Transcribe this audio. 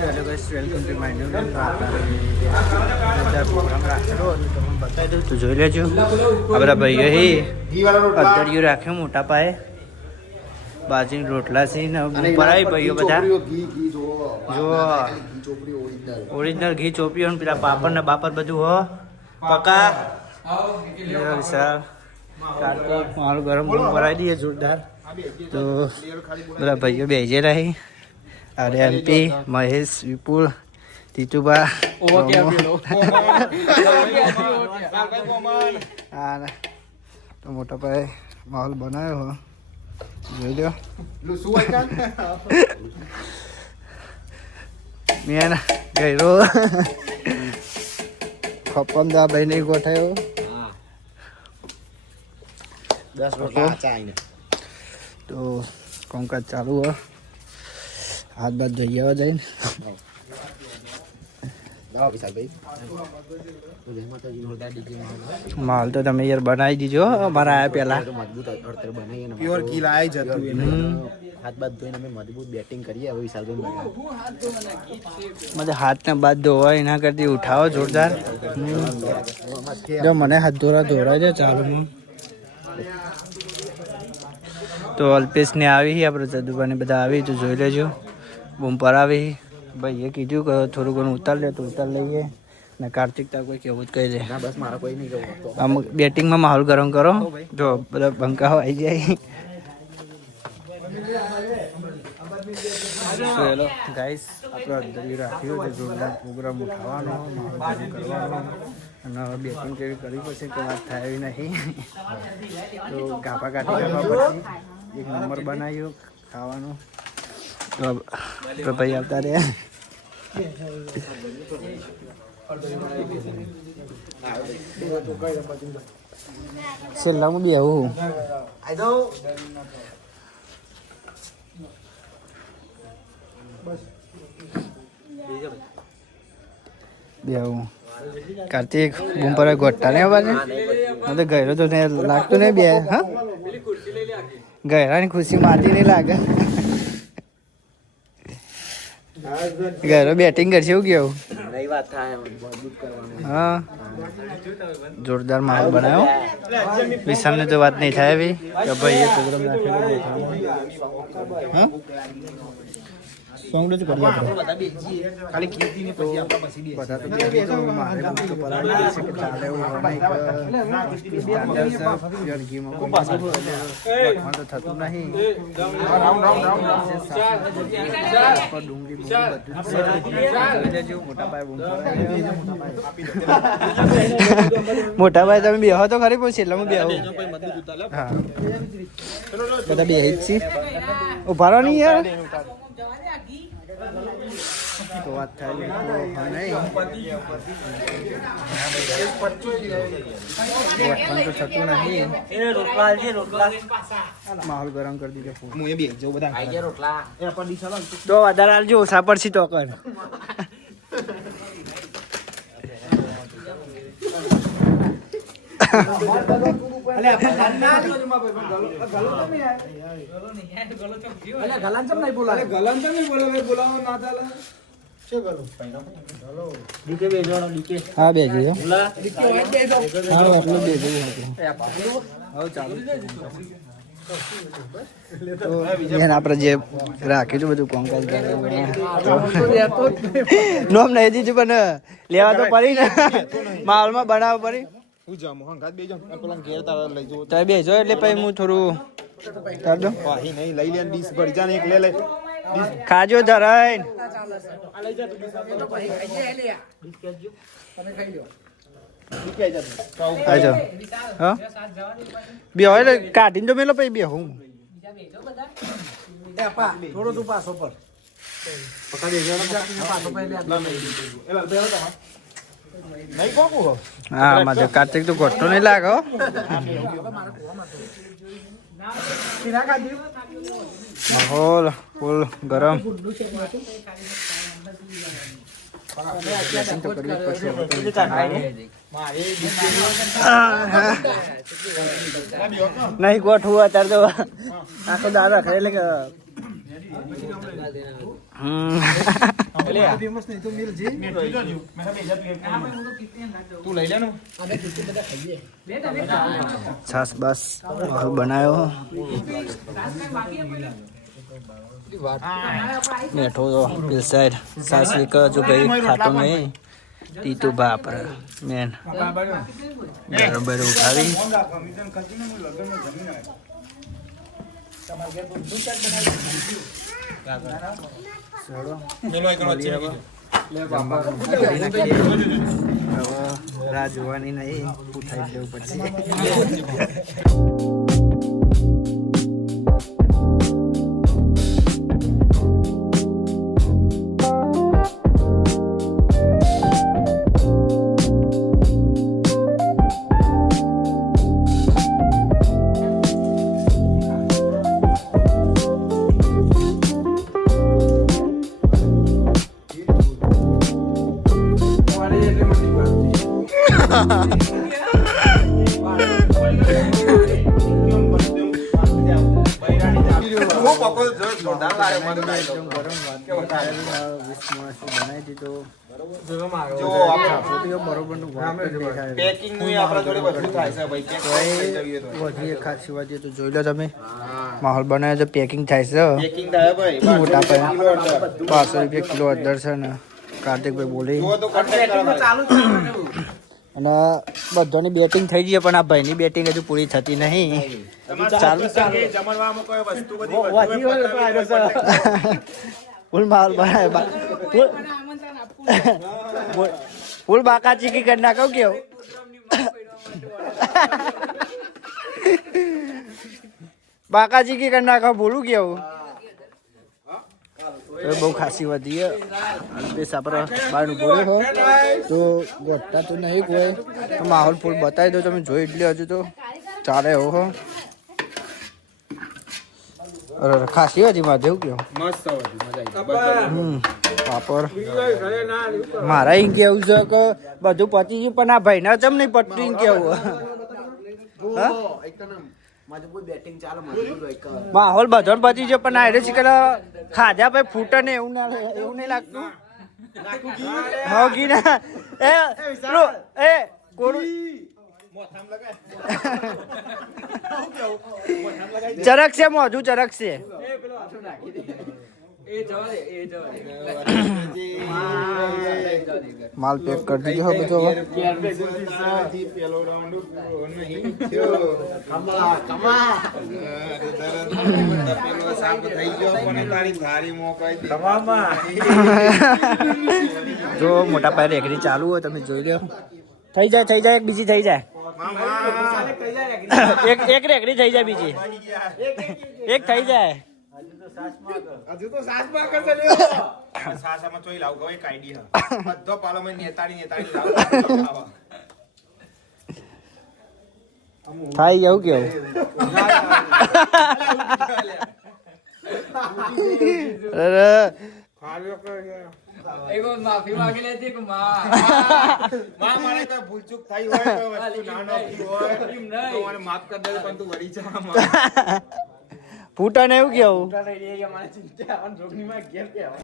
Hello guys welcome to my new programme રાખેલો હતો તમને બતાવી દઉં તો જોઈ લેજો આપણા ભાઈઓ હે અધડિયું રાખ્યું મોટા પાયે બાજરી રોટલા છે ને ભરાય ભાઈઓ બધા જો ઓરિજિનલ ઘી ચોપીઓ ને પેલા પાપડ ને બાપડ બધું હો પકા વિશાલ કાર્તિક મારું ગરમ ગરમ ભરાઈ દઈએ જોરદાર તો બધા ભાઈઓ બેસી રહી અરે એમપી મહેશ વિપુલ ને. તો મોટા ભાઈ માહોલ બનાવ્યો હો જોઈ લો મેં ગયરો ખપ્પન દા ભાઈ નહીં ગોઠાયો દસ તો કોમકાજ ચાલુ હો હાથ બાદ ધોઈ આવવા જઈને માલ તો તમે યાર બનાવી દીજો મારા આયા પેલા પ્યોર કિલ લાય જતું હાથ બાદ ધોઈને અમે મજબૂત બેટિંગ કરીએ હવે વિશાલભાઈ મને હાથ ને બાદ ધોવા એના કરતી ઉઠાવો જોરદાર જો મને હાથ ધોરા ધોરાય છે ચાલુ તો અલ્પેશ ને આવી છે આપણે જદુભાને બધા આવી તો જોઈ લેજો બૂમ પર આવી. ભાઈ એ કીધું કે થોડું ઘણું ઉતાર લે તો ઉતાર લઈએ. ને કાર્તિક તાર કોઈ કેવું જ કહી દે. બસ મારે કોઈ નહીં કહું આમ બેટિંગમાં માહોલ ગરમ કરો. જો બધા બંકાઓ આવી જાય. હેલો ગાઈસ આપણે રાખ્યું છે જોરદાર પ્રોગ્રામ ઉઠાવવાનો કરવાનો. અને બેટિંગ કેવી કરવી પડશે કે વાત થાય નહીં. તો ગાપા કાઢી ગાભા પછી એક નંબર બનાવ્યો ખાવાનો. તો ભાઈ આવતા રહ્યા છેલ્લામાં બી આવું બે આવું કાર્તિક બૂમ પર ગોઠતા ને અવાજ હું તો ગયેલો તો ને લાગતું નહીં બે હા ગયરાની ખુશી માતી નહીં લાગે ગયરો બેટિંગ કરશે એવું કેવું? હા. જોરદાર માહોલ બનાવ્યો. વિશાલને તો વાત નહીં થાય એવી. કે ભાઈ એ પ્રોગ્રામ રાખેલો કરીએ આપણે ખાલી કીર્તિ ને પછી આપણા પછી બે બધા તો બે તો મારે તો પરાડી છે કે ચાલે હું હોય નહીં કે standard છે, pure ઘીમાં કોઈ રાઉન્ડ રાઉન્ડ થતું નહીં પર ડુંગળી બધું જ છે. જોઈ મોટા ભાઈ બૂમ મોટા ભાઈ તમે બેહો તો ખરી પછી એટલે હું બેહું હા બધા બે જ છે ઉભારો નહીં યાર તો વાત થાય તો નહીં. તો થતું નહીં. માહોલ ગરમ કરી દીધો હું એ બે જો બધા આઈ ગયા. રોટલા ગલન ચમ ડીશા લાવ તો ચમ આલજો ઓછા બોલાવો ના કર હા બે જઈએ. હા એટલું બે જઈએ હવે ચાલુ. તો બેન આપણે જે રાખ્યું છે બધું કોંકાજ નોમ નહીં દીધું પણ લેવા તો પડી ને. માહોલમાં બનાવ પડી. હું જામો હંગાત બે જામ પેલા ઘેર તારા લઈ જવો. તમે બેજો એટલે પછી હું થોડું દઉં નહીં લઈ લે ડીશ ભરી જા એક લે લે. ખાજો ધરાઈ આજો. હા? બે હોય કાઢીને તો મેલો પછી બે હું. થોડો તું પાછો પર. નહીં કોકું હો હા મારે કાર્તિક તો ઘટતો નહીં લાગે માહોલ ફૂલ ગરમ. નહીં ગોઠવું અત્યારે તો આખો દાદા ખરે એટલે છાસ બસ બનાવ્યો બેઠો તો પેલ સાઈડ એક જો ભાઈ, ખાતો નહીં. તીતુ બાપર મેન. બરોબર ઉઠાવી. રાહ જોવાની નહીં ઉઠાઈ દેવું પડશે. જોઈ લો તમે માહોલ બનાવ્યો પેકિંગ થાય છે પાંચસો રૂપિયા કિલો અદર છે ને કાર્તિકભાઈ બોલી. અને બધાની બેટિંગ થઈ ગઈ પણ આ ભાઈની બેટિંગ હજુ પૂરી થતી નહીં. ચાલુ સંગે જમણવામાં કોઈ વસ્તુ બધી બધું ફૂલ ફૂલ- ફૂલ બાકા ચીકી કરી નાખો કેવું? બાકા ચીકી કરી નાખો બોલું કેવું? હવે બહુ ખાસી વધી અલ્પેશ આપણે બહારનું બોલ્યો હો તો ગોઠતા તો નહીં કોઈ. તો માહોલ ફૂલ બતાવી દો તમે જોઈ એટલે હજુ તો. ચાલે એવો હો. અરે અરે, ખાસી હતી મારે જેવું કેવું મસ્ત પાપડ. મારા એમ કેવું છે કે બધું પતી ગયું પણ આ ભાઈને જમ નહીં એમ કેવું. મજબૂત માહોલ બધો બચી ગયો પણ આયરે છે ખાધા પછી ફૂટે ને એવું ના એવું નહીં લાગતું. હા ઘી ના. એ ચરક છે મોજું ચરક છે. માલ પેક કરી દીધો હવે બધો હવે પેલો round પૂરો નહીં થયો. અરે તરત પેલો સાફ થઈ ગયો પણ તારી થાળી મોકલાઈ દે. જો મોટા પાયે રેકડી ચાલુ હોય તમે જોઈ લો થઈ જાય થઈ જાય એક બીજી થઈ જાય. એક એક રેકડી થઈ જાય બીજી. એક થઈ જાય. હજુ તો સાસમાં કરશે લ્યો. સાસામાં ચોઈ લાવું ગવાય કાઢી હા. બધો પાલોમાં નેતાળી નેતાળી લાવું. થાય એવું કેવું? અરે માં. મારે કોઈ ભૂલચૂક થઈ હોય કોઈ વસ્તુ ના નોખી હોય. માફ કરી દેજો પણ તું વળી જા માં એવું કેવું